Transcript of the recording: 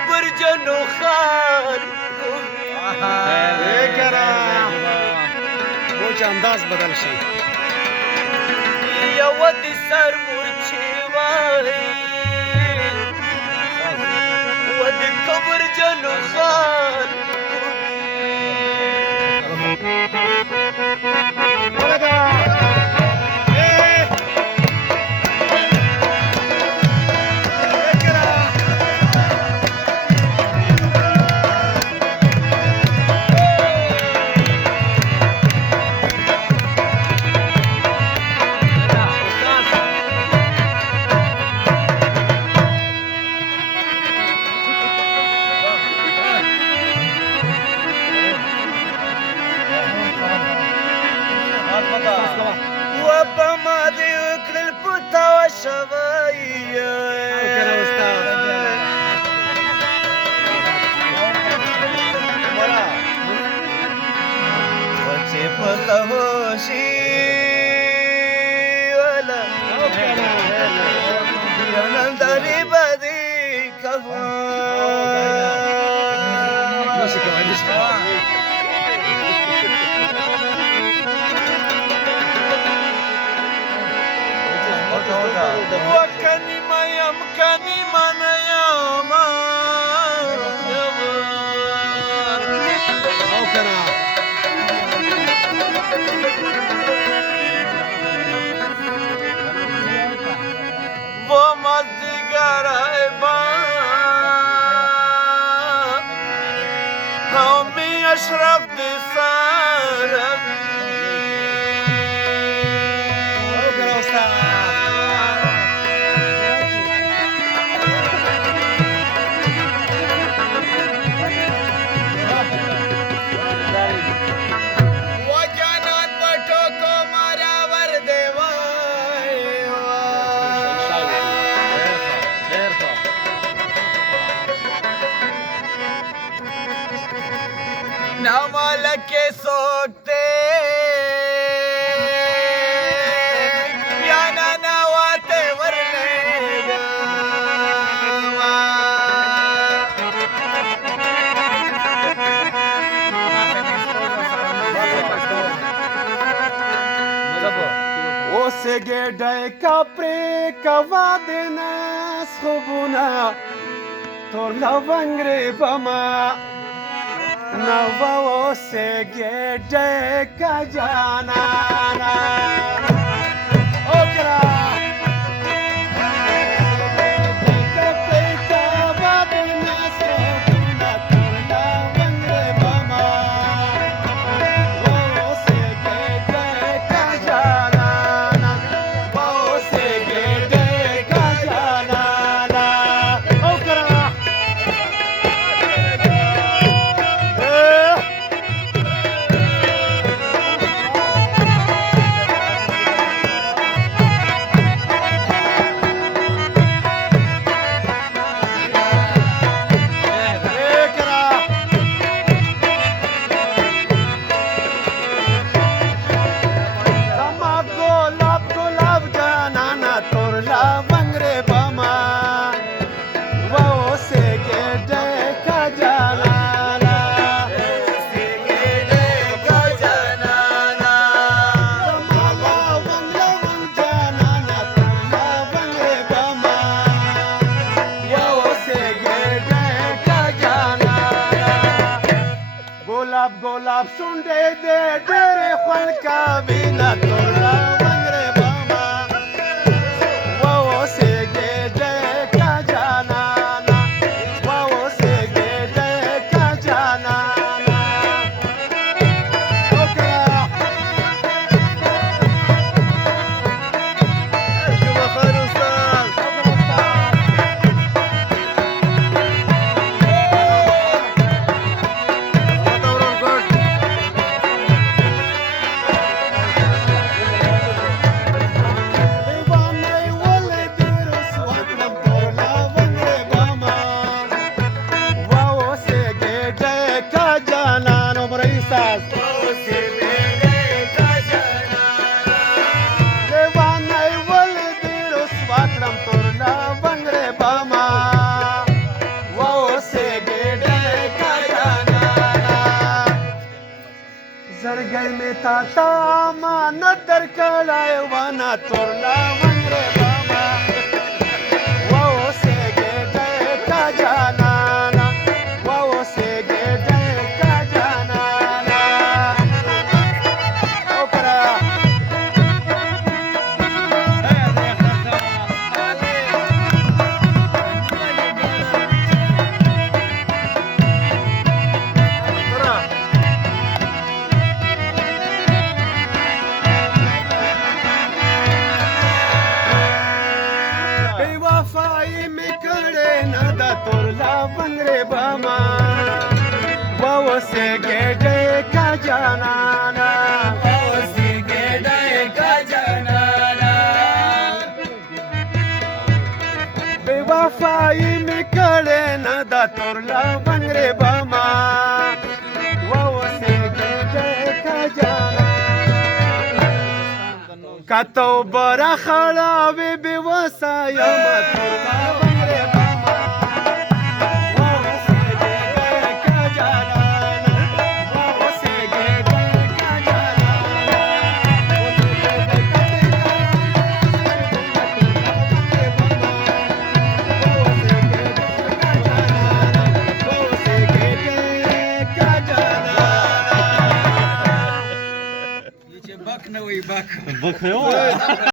کبر جنو خان وچ انداز بدل شي یو د سر مورچې وای و د کبر جنو خان وبما دي وكل البوتا والشبايا وجه بخوشي ولا يا نندري بدي وكاني ما يمكنني ما نياما وما الزقرايبا همي اشرف دي ساربي के सोते या नाना वाते वरने ओ से गेडे कपरे कवा देना सुबुना तोर लवंगरे बमा नवो से गेडे का जाना ओकरा गोलाब सुंडे दे डेरे फल का बिना तोड़ा मंगरे बामा वो से गेडे का जाना वो से गेडे का जाना تا تا امانت درکړی ونه تورله ونګرې بما واوسېږې ډېکه جانانه واوسېږې ډېکه جانانه وکړه وفای می کړې نه د تورلا ونګرې بما واوسېږې ډېکه جانانه واوسېږې ډېکه جانانه بې وفای می کړې نه د تورلا ونګرې بما واوسېږې ډېکه جانانه که ته اوبه راخړاوې بې وسه یمه تورلا ونګرې بما واوسېږې ډېکه جانانه واوسېږې ډېکه چې بک نه وي بک بخ